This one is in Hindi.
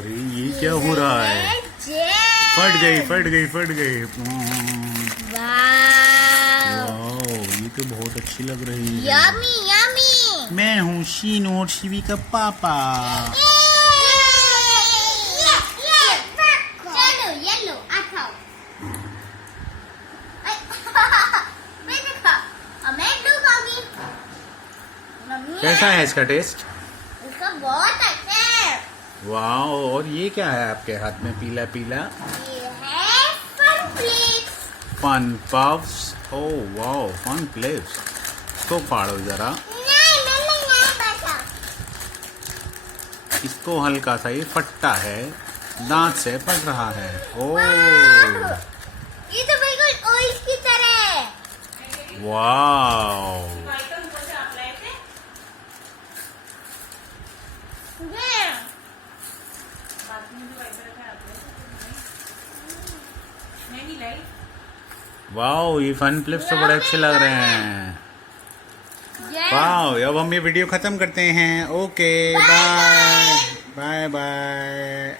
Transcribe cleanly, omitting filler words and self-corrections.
अरे ये क्या हो रहा है? फट गई फट गई फट गई। वाओ, ये तो बहुत अच्छी लग रही है। Yummy yummy. मैं हूँ शीनू और शिवी का पापा। चलो ये लो, आ खाओ। मैं तो खाओ, मैं दो खाऊंगी। मम्मी कैसा है इसका टेस्ट? इसका बहुत अच्छा है। वाओ, और ये क्या है आपके हाथ में पीला पीला? ये है fun flicks. Fun puffs. Oh wow, fun flips. इसको फाड़ो जरा। नहीं मैंने नहीं बचा। इसको हल्का सा, ये फटता है, दांत से फट रहा है। ओह ये तो बिल्कुल ओइस की तरह है। वाओ, वाओ, ये फन फ्लिप्स तो बड़े अच्छे लग रहे हैं। वाओ, अब हम ये वीडियो खत्म करते हैं। Okay bye bye bye.